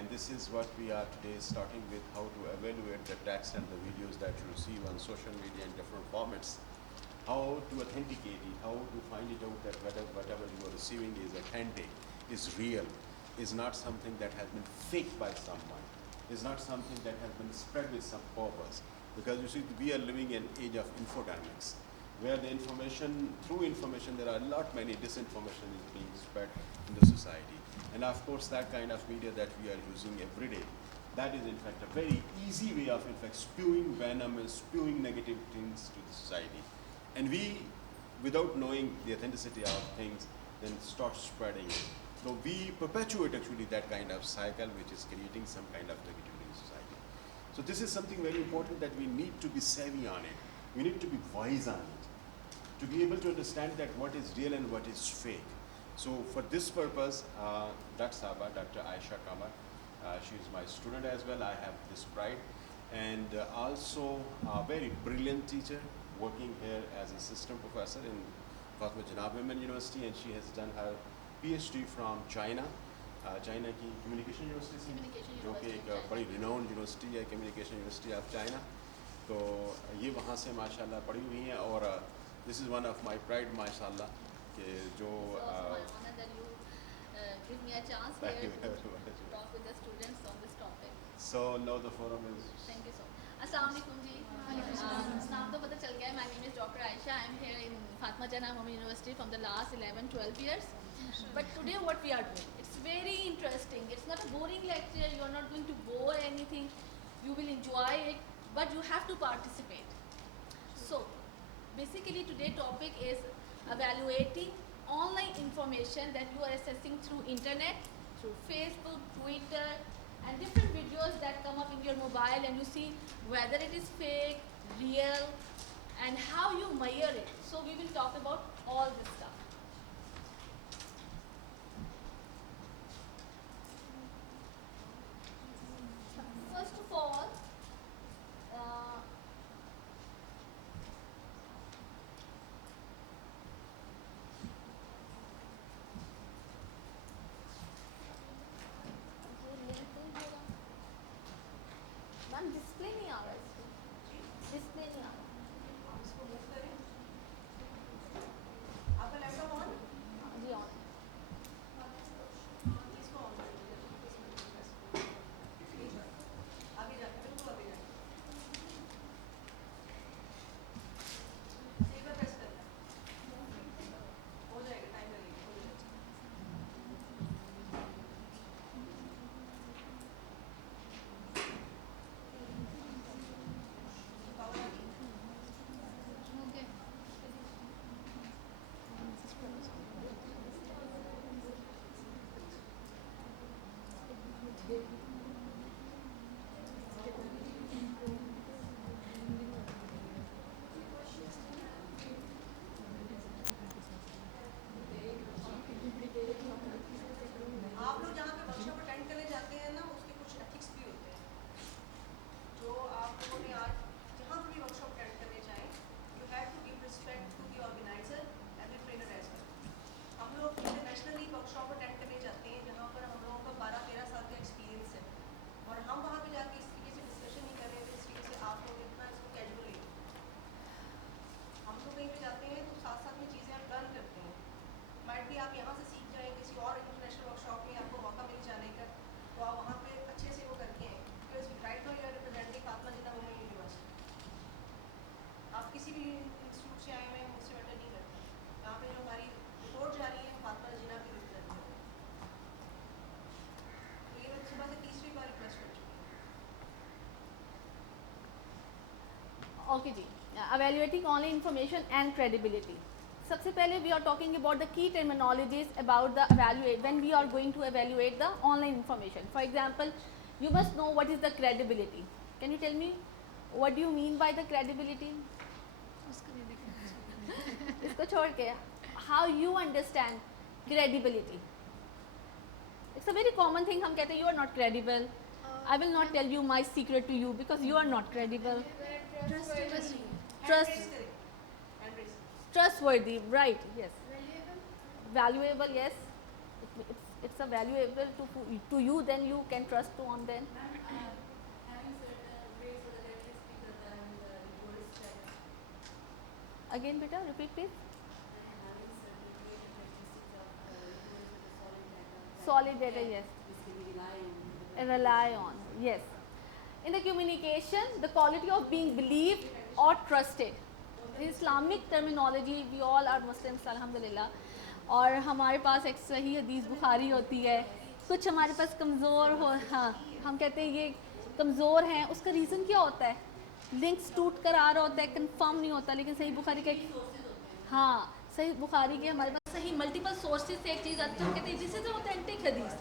and this is what we are today starting with, how to evaluate the text and the videos that you receive on social media in different formats, how to authenticate it, how to find it out that whatever you are receiving is authentic, is real, is not something that has been faked by someone, is not something that has been spread with some purpose. Because you see, we are living in an age of infodynamics, where the information, through information, there are a lot many disinformation is being spread in the society. And of course, that kind of media that we are using every day, that is in fact a very easy way of in fact spewing venom and spewing negative things to the society. And we, without knowing the authenticity of things, then start spreading it. So we perpetuate actually that kind of cycle which is creating some kind of negativity in society. So this is something very important that we need to be savvy on it. We need to be wise on it, to be able to understand that what is real and what is fake. So for this purpose, Dr. Aisha Kamar, she is my student as well. I have this pride. And also a very brilliant teacher working here as assistant professor in Fatima Janab Women University, and she has done her PhD from China. China की communication university से, जो कि एक बड़ी renowned university है, communication university of China. तो ये वहाँ से माशाल्लाह पढ़ी हुई हैं, और this is one of my pride माशाल्लाह कि जो give me a chance here to talk with the students on this topic. So now the forum is. Thank you so much. Assalamu alaikum ji. नाम तो पता चल गया है. My name is Dr. Aisha. I am here in Fatima Janab Women University from the last 11-12 years. But today what we are doing, it's very interesting. It's not a boring lecture. You are not going to bore anything. You will enjoy it, but you have to participate. So basically today's topic is evaluating online information that you are accessing through internet, through Facebook, Twitter, and different videos that come up in your mobile, and you see whether it is fake, real, and how you measure it. So we will talk about all this stuff. First of all, ma'am display नहीं आ रहा है, इसको डिस्प्ले नहीं आ रहा. इसको move करें. आपका laptop on? जी ऑन. इसको ऑन करें. आगे जाके बिल्कुल आगे जाके सेव पे प्रेस करना है. हो जाएगा, टाइम लगेगा, हो जाएगा. पावर आ गई. Okay. आप लोग जहाँ पे वर्कशॉप अटेंड करने जाते हैं ना, उसके कुछ एथिक्स भी होते हैं जो आप लोगों ने आज जहाँ पे भी वर्कशॉप अटेंड करने जाएं, you have to give respect to the organiser and the trainer as well. हम लोग इंटरनेशनली वर्कशॉप अटेंड करने जाते हैं जहाँ पर हम लोगों का 12-13 साल का एक्सपीरियंस है, और हम वहाँ पे जाके इस तरीके से डिस्कशन नहीं कर रहे थे, इस तरीके से आप लोग इतना इसको कैजुअली. हम लोग कहीं पे जाते हैं तो साथ साथ में चीज़ें हम लर्न करते हैं. माइट भी आप यहाँ से सीख जाएं, किसी और इंटरनेशनल वर्कशॉप में आपको मौका मिल जाने का, तो आप वहाँ पे अच्छे से वो करके आएँ. Because right now you are representing Fatima Jinnah women university. आप किसी भी इंस्टीट्यूट से आए हुए हैं, मुझसे मैटर नहीं करते. यहाँ पे जो हमारी रिपोर्ट जा रही है, फातिमा जिन्ना की रिप्रेजेंट हो. तो ये मैं सुबह से तीसरी बार रिक्वेस्ट कर चुकी हूँ. Okay जी. Evaluating online information and credibility. सबसे पहले we are talking about the key terminologies about the evaluate when we are going to evaluate the online information. For example, you must know what is the credibility. Can you tell me what do you mean by the credibility? इसको छोड़ के how you understand credibility. It's a very common thing. हम कहते हैं you are not credible. I will not tell you my secret to you because you are not credible. Trust. Hand raise. Trustworthy, right? Yes. Valuable, yes. It's it's a valuable to you, then you can trust on them. Again beta, repeat please. Solid data, yes. Rely on, yes. In the communication, the quality of being believed or trusted. In Islamic terminology, we all are Muslims, alhamdulillah. और हमारे पास एक सही हदीस बुखारी होती है, कुछ हमारे पास कमज़ोर हो, हाँ हम कहते हैं ये कमज़ोर हैं, उसका रीज़न क्या होता है? लिंक्स टूट कर आ रहा होता है, कंफर्म नहीं होता, लेकिन सही बुखारी का हाँ सही बुखारी के हमारे पास सही मल्टीपल सोर्सेज से एक चीज़ आती है, हम कहते हैं दिस इज ऑथेंटिक हदीस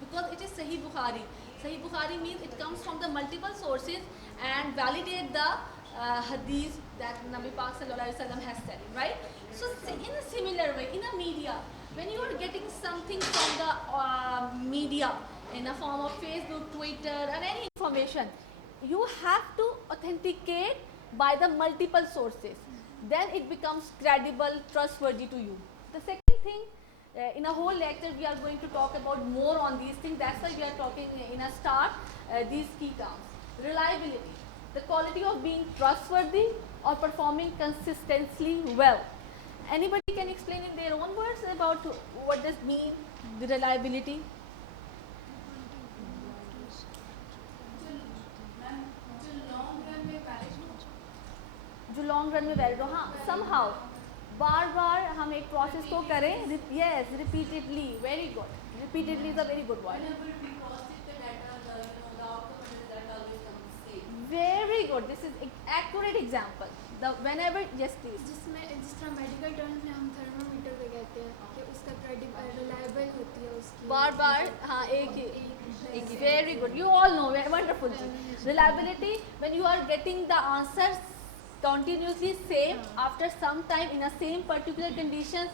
बिकॉज इट इज़ सही बुखारी. सही Bukhari means it comes from the multiple sources and validate the hadith that Nabi Pak sallallahu alaihi wasallam has said, right? So in a similar way, in a media, when you are getting something from the media in a form of Facebook, Twitter, or any information, you have to authenticate by the multiple sources. Then it becomes credible, trustworthy to you. The second thing, in a whole lecture, we are going to talk about more on these things. That's why we are talking in a start these key terms. Reliability. The quality of being trustworthy or performing consistently well. Anybody can explain in their own words about what does mean the reliability? जो long run में वैलिड हो, हाँ somehow बार बार हम एक प्रोसेस को करें, yes repeatedly, very good, repeatedly is a very good word. Very good, this is accurate example. The whenever, yes please. जिस तरह मेडिकल टर्म्स में हम थर्मामीटर पे कहते हैं कि उसका रिलायबल होती है उसकी बार बार हाँ एक ही very good, you all know, wonderful. Reliability, when you are getting the answers continuously same after some time in a same particular conditions,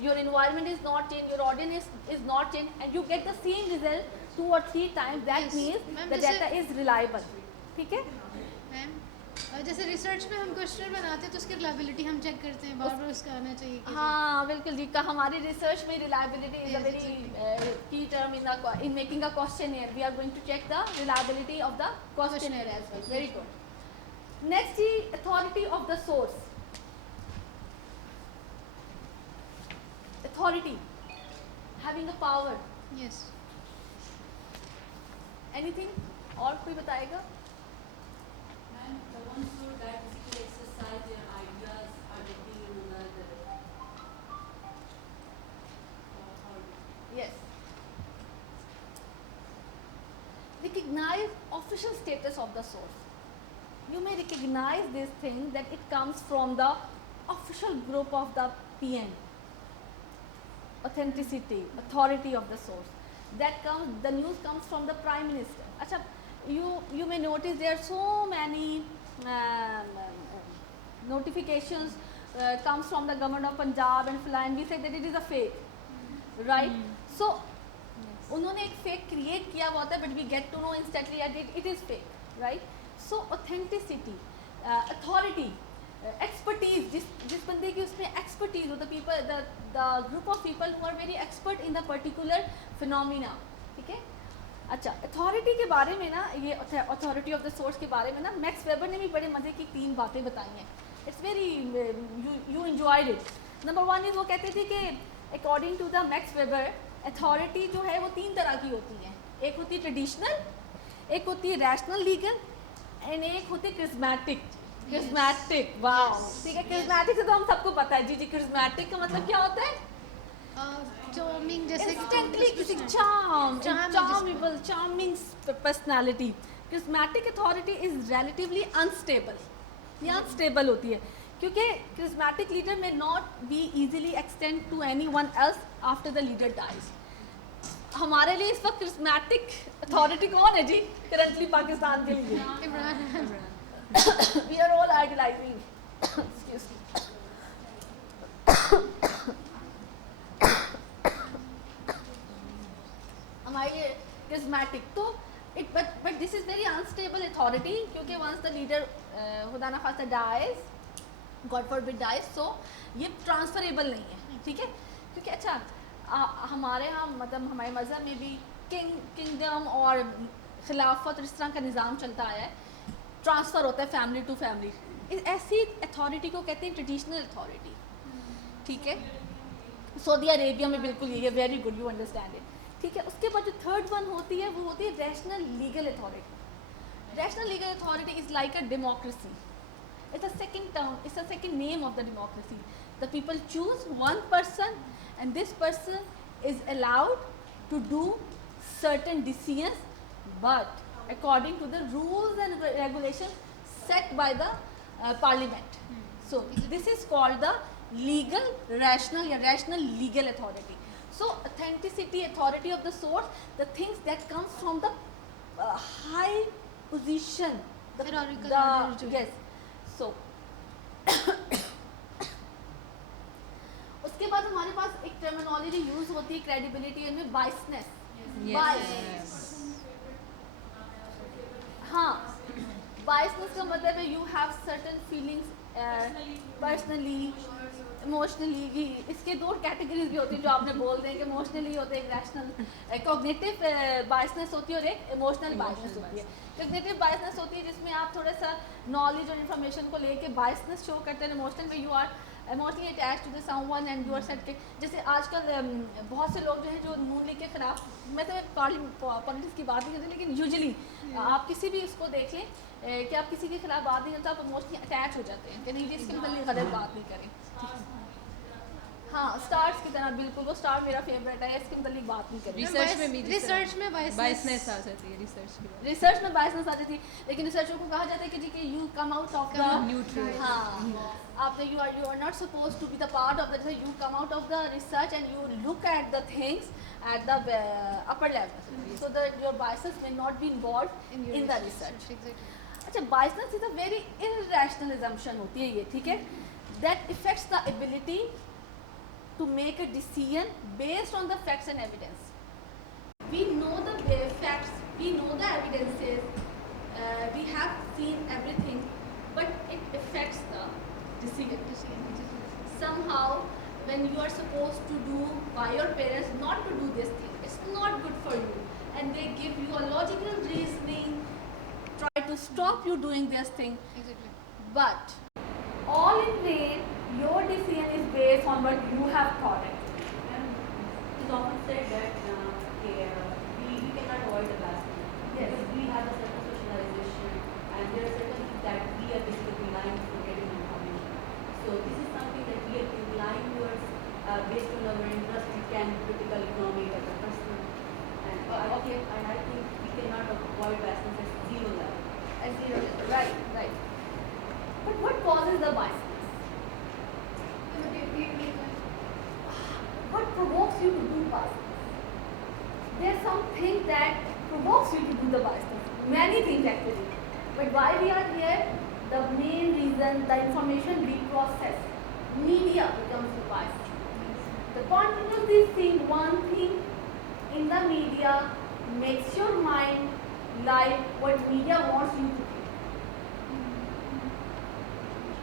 your environment is not changed, your audience is not changed, and you get the same result 2 or 3 times, that Yes. means Ma'am, the data is reliable. ठीक है मैम? जैसे रिसर्च में हम क्वेश्चन बनाते हैं तो उसकी रिलायबिलिटी हम चेक करते हैं, बार बार उसका आना चाहिए कि हाँ बिल्कुल जी, हमारी रिसर्च में reliability is a Yes, very key term in making a questionnaire. We are going to check the reliability of the questionnaire as well. Very good. Next जी, authority of the source. Authority, having a power. Yes anything और कोई बताएगा? The ones who that basically exercise their ideas are getting another Yes. Recognize official status of the source. You may recognize this thing that it comes from the official group of the PN. Authenticity, authority of the source. That comes, the news comes from the Prime Minister. अच्छा, you may notice there are so many notifications comes from the government of Punjab and flying. We say that it is a fake, right? So उन्होंने एक fake create किया हुआ होता है, but we get to know instantly that it is fake, right? So authenticity, authority, expertise, जिस बंदे की उसमें एक्सपर्टीज हो, the people, the group of people who are very expert in the particular phenomena. ठीक है. अच्छा, अथॉरिटी के बारे में ना, ये अथॉरिटी ऑफ द सोर्स के बारे में ना, मैक्स वेबर ने भी बड़े मज़े की 3 बातें बताई हैं. It's very, you enjoyed it. Number 1 is, वो कहते थे कि according to the Max Weber, authority जो है वो 3 तरह की होती है. एक होती है ट्रेडिशनल, एक होती है रैशनल लीगल, एंड एक होती है क्रिस्मेटिक. क्रिस्मेटिक, वाह, ठीक है. क्रिस्मेटिक से तो हम सबको पता है जी. क्रिस्मेटिक का मतलब क्या होता है? चार्मिंग, जैसे Instantly किसी charming personality. Charismatic authority is relatively unstable. ये unstable होती है क्योंकि charismatic leader may not be easily extend to anyone else after the leader dies. हमारे लिए इस वक्त charismatic authority कौन है जी currently पाकिस्तान के लिए? Imran. We are all idolizing. Excuse me. हमारे लिए charismatic, तो but this is very unstable authority क्योंकि once the leader खुदा ना खास्ता dies, God forbid dies, so ये transferable नहीं है. ठीक है. क्योंकि अच्छा, हमारे यहाँ मतलब हमारे मज़हब में भी किंगडम और खिलाफत और इस तरह का निज़ाम चलता आया है, ट्रांसफ़र होता है फैमिली टू फैमिली। ऐसी अथॉरिटी को कहते हैं ट्रेडिशनल अथॉरिटी, ठीक है। सऊदी अरेबिया में बिल्कुल ये very good, you understand it, ठीक है। उसके बाद जो थर्ड वन होती है वो होती है rational legal authority. Rational legal authority is like a democracy, it's a second term, it's a second name of the democracy. The people choose one person and this person is allowed to do certain decisions but according to the rules and regulations set by the parliament. So this is called the legal rational or rational legal authority. So authenticity, authority of the source, the things that comes from the high position, Hierarchical order जो है। yes. So उसके बाद हमारे पास एक terminology use होती है क्रेडिबिलिटी में, बाइसनेस। हाँ, बाइसनेस का मतलब है you have certain feelings personally, emotionally. इसके दो कैटेगरीज भी होती हैं जो आपने बोल दें कि इमोशनली होते हैं, एक रैशनल कॉग्निटिव बाइसनेस होती है और एक इमोशनल बाइसनेस होती है। कॉग्निटिव बाइसनेस होती है जिसमें आप थोड़ा सा नॉलेज और इन्फॉर्मेशन को लेके बाइसनेस शो करते हैं। इमोशनल में you are emotionally attached to the someone and you are set के, जैसे आजकल बहुत से लोग जो हैं जो नून लीग के खिलाफ, मैं तो पॉलिटिक्स की बात नहीं करती लेकिन यूजुअली आप किसी भी इसको देख लें कि आप किसी के खिलाफ बात नहीं करते, आप इमोशनली अटैच हो जाते हैं कि नहीं जी इसके मतलब गलत बात नहीं करें। हाँ, स्टार्स की तरह बिल्कुल, वो स्टार मेरा फेवरेट है, इसके मतलब बात नहीं करें। रिसर्च में बायसनेस आ जाती है रिसर्च में बायसनेस आ जाती है, लेकिन रिसर्चर को कहा जाता है कि जी कि you come out of the neutral. हाँ, आप you are not suppose to be the part of the, you come out of the research and you look at the things at the upper level so that your biases may not be involve in the research. अच्छा, biasness is a very irrational assumption होती है ये, ठीक है, that affects the ability to make a decision based on the facts and evidence. We know the facts, we know the evidences, we have seen everything, but it affects the decision. Somehow, when you are supposed to do by your parents not to do this thing, it's not good for you, and they give you a logical reasoning, try to stop you doing this thing, but all in vain. Your decision is based on what you have thought it. It is often said that we cannot avoid the blasphemy. Yes. Because we have a certain socialization and there are certain things that we are basically relying for getting information. So this is something that we are relying towards based on our interest in political, economic, or personal. And I think we cannot avoid blasphemy at zero level. At zero level, right. But what causes the bias? What provokes you to do bias? There's something that provokes you to do the bias. Many things actually. But why we are here? The main reason, the information we process, media becomes the bias. The continuously seeing one thing in the media makes your mind like what media wants you to do.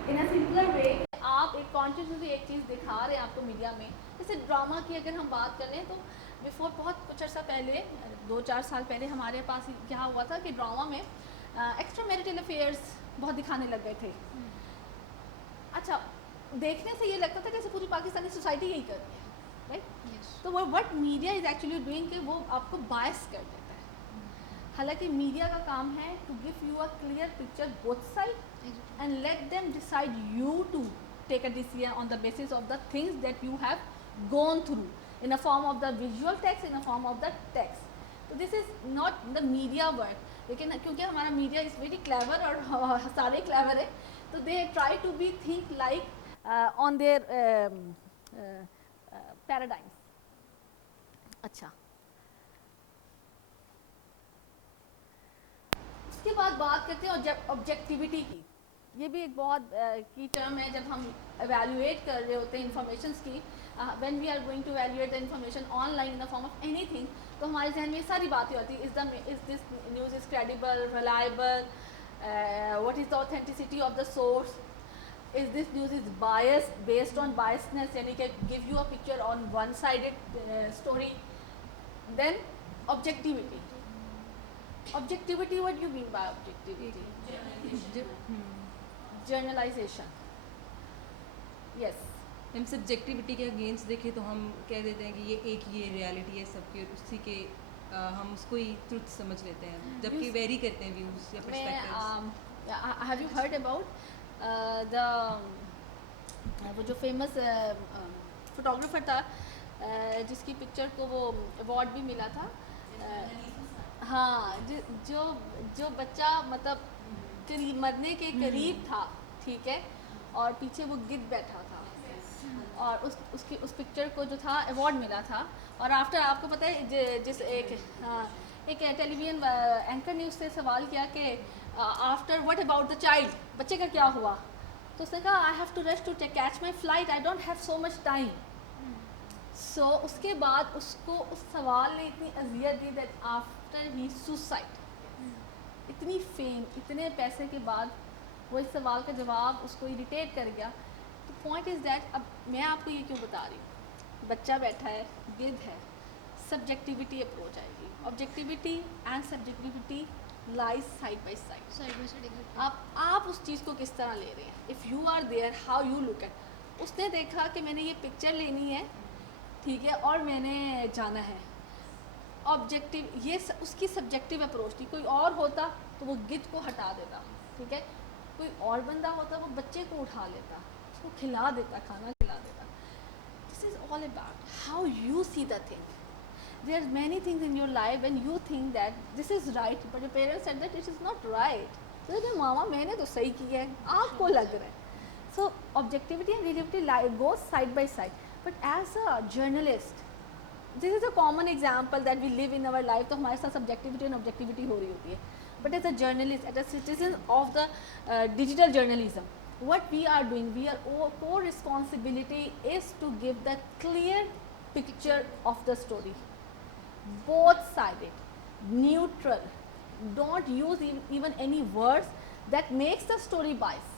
In a simpler way, आप एक कॉन्टिन्यूसली एक चीज़ दिखा रहे हैं आपको मीडिया में, जैसे ड्रामा की अगर हम बात कर लें तो बिफोर बहुत कुछ अर्सा पहले, 2-4 साल पहले हमारे पास क्या हुआ था कि ड्रामा में एक्स्ट्रा मैरिटल अफेयर्स बहुत दिखाने लग गए थे। अच्छा, देखने से ये लगता था जैसे पूरी पाकिस्तानी सोसाइटी यही कर रही है, राइट? तो वो what media is actually doing कि वो आपको बायस कर देता है। हालांकि मीडिया का काम है to give you a clear picture both side and let them decide you to take a decision on the basis of the things that you have gone through in a form of the visual text, in a form of the text. So this is not the media work. लेकिन क्योंकि हमारा media is very clever और सारे clever है, तो they try to be think like on their paradigms. अच्छा, उसके बाद बात करते हैं ऑब्जेक्टिविटी की। ये भी एक बहुत की टर्म है जब हम एवेल्युएट कर रहे होते हैं इंफॉर्मेशंस की। When we are going to evaluate the information online in the form of anything, तो हमारे जहन में सारी बातें होती है, is this news is credible, reliable, what is the authenticity of the source. is this news is biased based on biasness, यानी कि give you a picture on one sided story. Then objectivity. Objectivity, what do you mean by objectivity? Journalization. Yes. हम सब्जेक्टिविटी के अगेंस्ट देखें तो हम कह देते हैं कि ये रियलिटी है सबके, उसी के हम उसको ही ट्रुथ समझ लेते हैं, जबकि वेरी करते हैं व्यूज या perspectives. Have you heard about वो जो फेमस फोटोग्राफर था जिसकी पिक्चर को वो अवार्ड भी मिला था, हाँ, जो बच्चा मतलब मरने के करीब था, ठीक है, और पीछे वो गिद्ध बैठा था और उस पिक्चर को जो था अवार्ड मिला था। और आफ्टर आपको पता है जिस एक टेलीविजन एंकर ने उससे सवाल किया कि after what about the child, बच्चे का क्या हुआ, तो उसने कहा I have to rush to catch my flight, I don't have so much time. So उसके बाद उसको उस सवाल ने इतनी अजियत दी दैट आफ्टर ही सुसाइड, इतनी फेम, इतने पैसे के बाद वो इस सवाल का जवाब उसको इरिटेट कर गया। तो पॉइंट इज़ दैट अब मैं आपको ये क्यों बता रही हूँ, बच्चा बैठा है, गिद्ध है, सब्जेक्टिविटी अप्रोच आएगी, objectivity and subjectivity lies side by side. Side by side आप उस चीज़ को किस तरह ले रहे हैं, if you are there how you look at. उसने देखा कि मैंने ये पिक्चर लेनी है, ठीक है, और मैंने जाना है, ऑब्जेक्टिव ये उसकी सब्जेक्टिव अप्रोच थी। कोई और होता तो वो गिद्ध को हटा देता, ठीक है, कोई और बंदा होता वो बच्चे को उठा लेता, उसको खिला देता, खाना खिला देता। This is all about how you see the thing. There are many things in your life when you think that this is right but your parents said that it is not right. तो मामा मैंने तो सही किया है, आपको लग रहा है। So objectivity and relativity go side by side, but as a journalist this is a common example that we live in our life. तो हमारे साथ सब्जेक्टिविटी एंड ऑब्जेक्टिविटी हो रही होती है, but as a journalist, as a citizen of the digital journalism, what we are doing, our core responsibility is to give the clear picture of the story, both sided, neutral, don't use even any words that makes the story biased.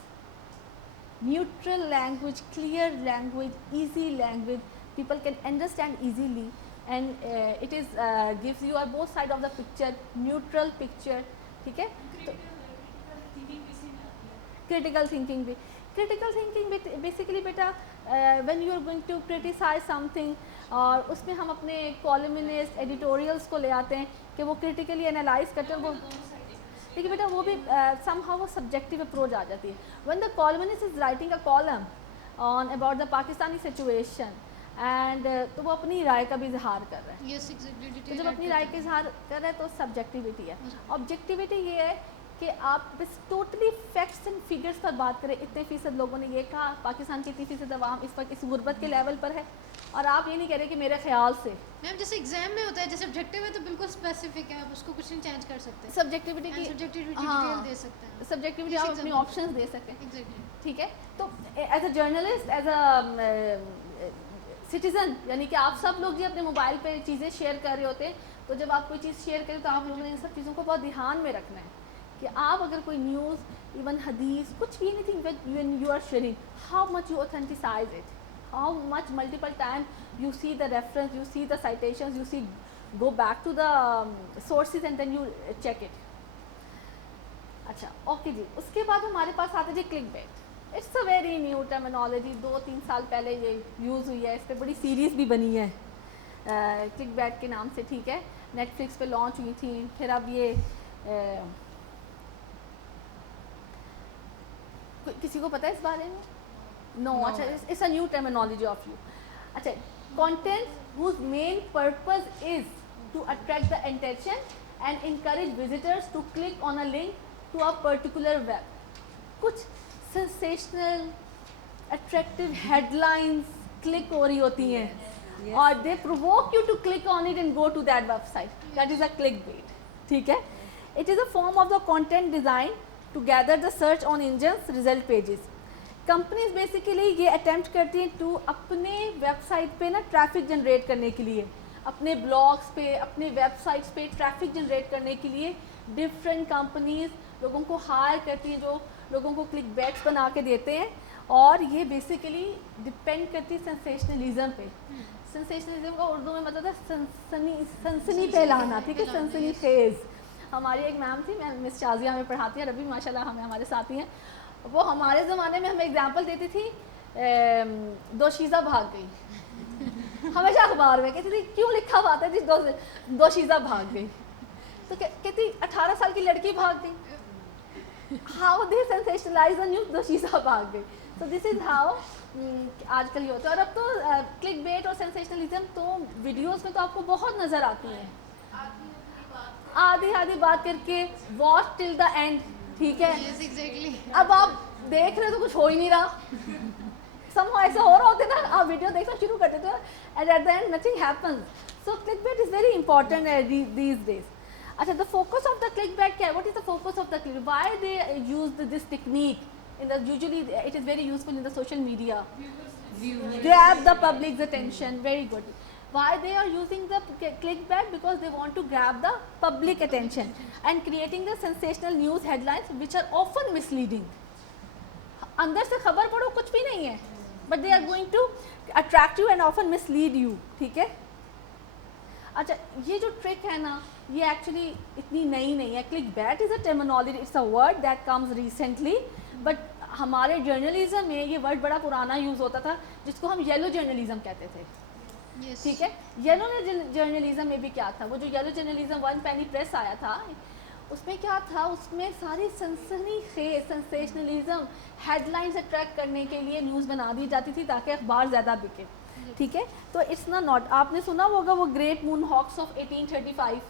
Neutral language, clear language, easy language, people can understand easily, and it is gives you both side of the picture, neutral picture, ठीक है। Critical thinking भी, critical thinking basically बेटा when you are going to criticise something, और उसमें हम अपने कॉलमिनिस्ट एडिटोरियल्स को ले आते हैं कि वो क्रिटिकली एनालाइज करते हैं, वो देखिए बेटा वो भी समहाउ वो सब्जेक्टिव अप्रोच आ जाती है। When the columnist is writing a column on about the Pakistani situation and तो वो अपनी राय का भी इजहार कर रहा है। Yes exactly. तो जब अपनी राय का इजहार कर रहे हैं तो सब्जेक्टिविटी है। ऑब्जेक्टिविटी ये है कि आप बस टोटली फैक्ट्स एंड फिगर्स पर बात करें, इतने फ़ीसद लोगों ने ये कहा, पाकिस्तान की इतनी फ़ीसद अवाम इस वक्त इस गुर्बत के लेवल पर है, और आप ये नहीं कह रहे कि मेरे ख्याल से। मैम जैसे एग्जाम में होता है, जैसे ऑब्जेक्टिव है तो बिल्कुल स्पेसिफिक है, आप उसको कुछ नहीं चेंज कर सकते। सब्जेक्टिविटी की सब्जेक्टिविटी हाँ, डिटेल दे सकते हैं। सब्जेक्टिविटी आप अपनी ऑप्शंस दे सकते हैं, एग्जैक्टली। ठीक है। तो as a journalist, as a citizen, यानी कि आप सब लोग जी अपने मोबाइल पे चीज़ें शेयर कर रहे होते हैं, तो जब आप कोई चीज़ शेयर करें तो आप लोगों ने इन सब चीज़ों को बहुत ध्यान में रखना है कि आप अगर कोई न्यूज़, इवन हदीस, कुछ भी anything when you are sharing, how much you authenticise it, how much multiple time you see the reference, you see the citations, you see go back to the sources and then you check it. अच्छा okay जी, उसके बाद हमारे पास आता है जी click bait. It's a very new terminology, 2-3 साल पहले ये यूज़ हुई है, इस पर बड़ी सीरीज़ भी बनी है क्लिक बैट के नाम से, ठीक है, नेटफ्लिक्स पे लॉन्च हुई थी। फिर अब ये किसी को पता है इस बारे में? नो। अच्छा, it's a new terminology of you. अच्छा, content whose main purpose is to attract the attention and encourage visitors to click on a link to a particular web. कुछ सेंसेशनल अट्रैक्टिव हेडलाइंस क्लिक हो रही होती हैं और they provoke you to click on it and go to that website, that is a click bait, ठीक है। It is a form of the content design to gather the search on engines result pages. Companies basically ये attempt करती हैं टू अपने वेबसाइट पे ना traffic generate करने के लिए, अपने ब्लॉग्स पे, अपने वेबसाइट्स पे ट्रैफिक जनरेट करने के लिए डिफरेंट कंपनीज लोगों को हायर करती हैं, जो लोगों को क्लिक बैट्स बना के देते हैं और ये बेसिकली डिपेंड करती है सेंसेशनलिज्म पे। सेंसेशनलिज्म का उर्दू में मतलब था सनसनी फैलाना, ठीक है, सनसनी खेज। हमारी एक मैम थी, मैं मिस शाजिया में पढ़ाती हैं, अभी माशाल्लाह हमें हमारे साथ ही हैं। वो हमारे ज़माने में हमें एग्जांपल देती थी, दोशीज़ा भाग गई। हमेशा अखबार में कहती थी क्यों लिखा हुआ था जी दोशीज़ा भाग गई, तो कहती 18 साल की लड़की भाग गई। How they sensationalise the news, दोशीज़ा भाग गई। तो दिस इज़ हाउ आजकल ये होता है। और अब तो क्लिक बेट और सेंसेशनलिज्म तो वीडियोस में तो आपको बहुत नज़र आती है, आधी बात करके वॉच टिल द एंड, ठीक है। Yes, exactly. अब आप देख रहे हो तो कुछ हो ही नहीं रहा, somehow ऐसा हो रहा होता है ना, आप वीडियो देखना शुरू कर देते हो and at the end nothing happens. So clickbait is very important these days. अच्छा, the focus of the clickbait क्या है? What is the focus of the click? Why they use this technique in the usually it is very useful in the social media, grab the public's attention, very good. Why they are using the clickbait? Because they want to grab the public attention and creating the sensational news headlines which are often misleading. अंदर से खबर पढ़ो कुछ भी नहीं है, but they are going to attract you and often mislead you, ठीक है। अच्छा, ये जो ट्रिक है ना, ये एक्चुअली इतनी नई नहीं है। Clickbait is a terminology, it's a word that comes recently, but हमारे जर्नलिज्म में ये वर्ड बड़ा पुराना यूज़ होता था, जिसको हम येलो जर्नलिज्म कहते थे, Yes. ठीक है। येलो जर्नलिज्म में भी क्या था, वो जो येलो जर्नलिज्म वन पेनी प्रेस आया था, उसमें क्या था, उसमें सारी सनसनी खेज सेंसेशनलिज्म हेडलाइंस अट्रैक्ट करने के लिए न्यूज़ बना दी जाती थी ताकि अखबार ज़्यादा बिके, ठीक है। तो इट्स नॉट, आपने सुना होगा वो ग्रेट मून हॉक्स ऑफ 1835।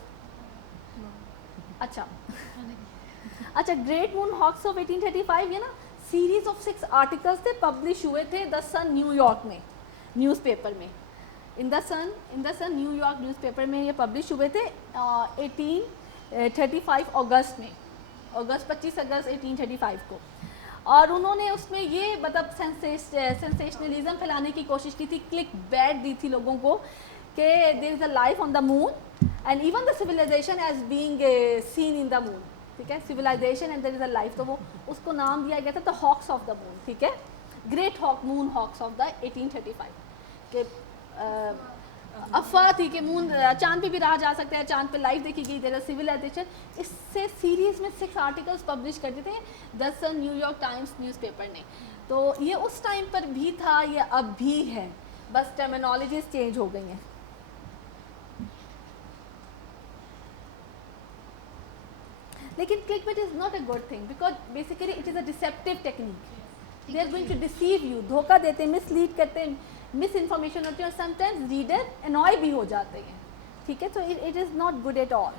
अच्छा, ग्रेट मून हॉक्स ऑफ 1835 ये ना सीरीज ऑफ 6 आर्टिकल्स थे, पब्लिश हुए थे द सन न्यूयॉर्क में, न्यूज़पेपर में, in the sun New York newspaper में ये पब्लिश हुए थे 1835 अगस्त में, 25 अगस्त 1835 को। और उन्होंने उसमें ये मतलब सेंसेशनलिज्म फैलाने की कोशिश की थी, क्लिक बैट दी थी लोगों को कि there is a life on the moon and even the civilisation as being seen in the moon, ठीक है, civilisation and there is a life. तो वो उसको नाम दिया गया था the hoax of the moon, ठीक है, great hoax moon hoax of the 1835 के। अफवाह थी कि मून चांद पे भी रहा जा सकता है, चांद पे लाइफ देखी गई, देयर इज सिविलाइजेशन। इससे सीरीज में 6 आर्टिकल्स पब्लिश करते थे द सन न्यूयॉर्क टाइम्स न्यूज़पेपर ने। तो ये उस टाइम पर भी था, ये अब भी है, बस टर्मिनोलॉजीज चेंज हो गई हैं। लेकिन clickbait is not a good thing because basically it is a deceptive technique. They are going to deceive you, धोखा देते हैं, मिसलीड करते हैं, मिस इन्फॉर्मेशन होती है और समटाइम्स रीडर अनॉय भी हो जाते हैं, ठीक है। तो it is not good at all.